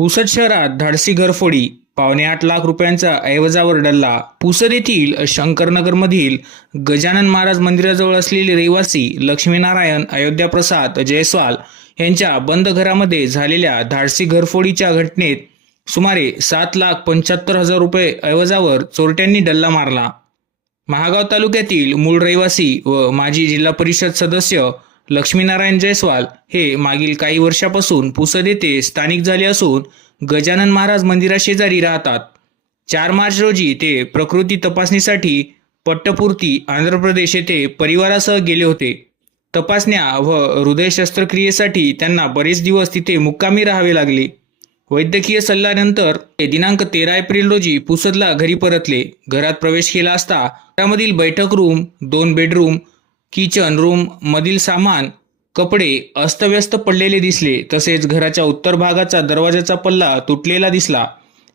पुसद शहरात धाडसी घरफोडी पावणे आठ लाख रुपयांचा ऐवजावर डल्ला. पुसद येथील शंकरनगरमधील गजानन महाराज मंदिराजवळ असलेले रहिवासी लक्ष्मीनारायण अयोध्या प्रसाद जयस्वाल यांच्या बंद घरामध्ये झालेल्या धाडसी घरफोडीच्या घटनेत सुमारे सात लाख पंच्याहत्तर हजार रुपये ऐवजावर चोरट्यांनी डल्ला मारला. महागाव तालुक्यातील मूळ रहिवासी व माजी जिल्हा परिषद सदस्य लक्ष्मीनारायण जयस्वाल हे मागील काही वर्षापासून पुसद येथे स्थानिक झाले असून गजानन महाराज मंदिराशेजारी राहतात. चार मार्च रोजी ते प्रकृती तपासणीसाठी पट्टपूर्ती आंध्र प्रदेश येथे परिवारासह गेले होते. तपासण्या व हृदय शस्त्रक्रियेसाठी त्यांना बरेच दिवस तिथे मुक्कामी राहावे लागले. वैद्यकीय सल्ल्यानंतर ते दिनांक तेरा एप्रिल रोजी पुसदला घरी परतले. घरात प्रवेश केला असता त्यामधील बैठक रूम दोन बेडरूम किचन रूम मधील सामान कपडे अस्तव्यस्त पडलेले दिसले तसेच घराच्या उत्तर भागाचा दरवाजाचा पल्ला तुटलेला दिसला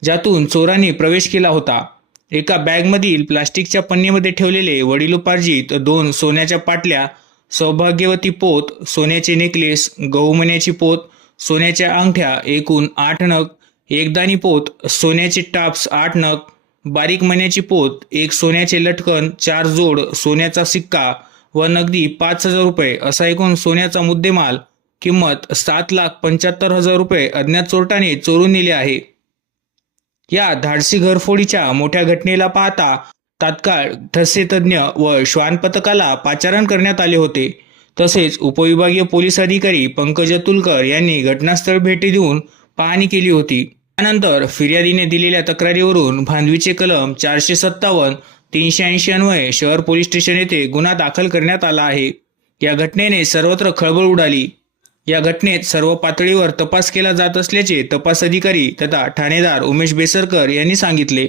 ज्यातून चोरांनी प्रवेश केला होता. एका बॅगमधील प्लास्टिकच्या पन्नीमध्ये ठेवलेले वडिलोपार्जित दोन सोन्याच्या पाटल्या सौभाग्यवती पोत सोन्याचे नेकलेस गहुमण्याची पोत सोन्याच्या अंगठ्या एकूण आठ नग एकदानी पोत सोन्याचे टाप्स आठ नग बारीक मण्याची पोत एक सोन्याचे लटकन चार जोड सोन्याचा सिक्का व नगदी पाच हजार रुपये असा एकूण सोन्याचा मुद्देमाल किंमत सात लाख पंच्याहत्तर हजार रुपये अज्ञात चोरटाने चोरून नेले आहे. या धाडसी घरफोडीच्या मोठ्या घटनेला पाहता तात्काळ ठसे तज्ज्ञ व श्वान पथकाला पाचारण करण्यात आले होते. तसेच उपविभागीय पोलीस अधिकारी पंकज अतुलकर यांनी घटनास्थळ भेटी देऊन पाहणी केली होती. त्यानंतर फिर्यादीने दिलेल्या तक्रारीवरून भांदवीचे कलम चारशे सत्तावन्न तीनशे ऐंशी अन्वये शहर पोलीस स्टेशन येथे गुन्हा दाखल करण्यात आला आहे. या घटनेने सर्वत्र खळबळ उडाली. या घटनेत सर्व पातळीवर तपास केला जात असल्याचे तपास अधिकारी तथा ठाणेदार उमेश बेसरकर यांनी सांगितले.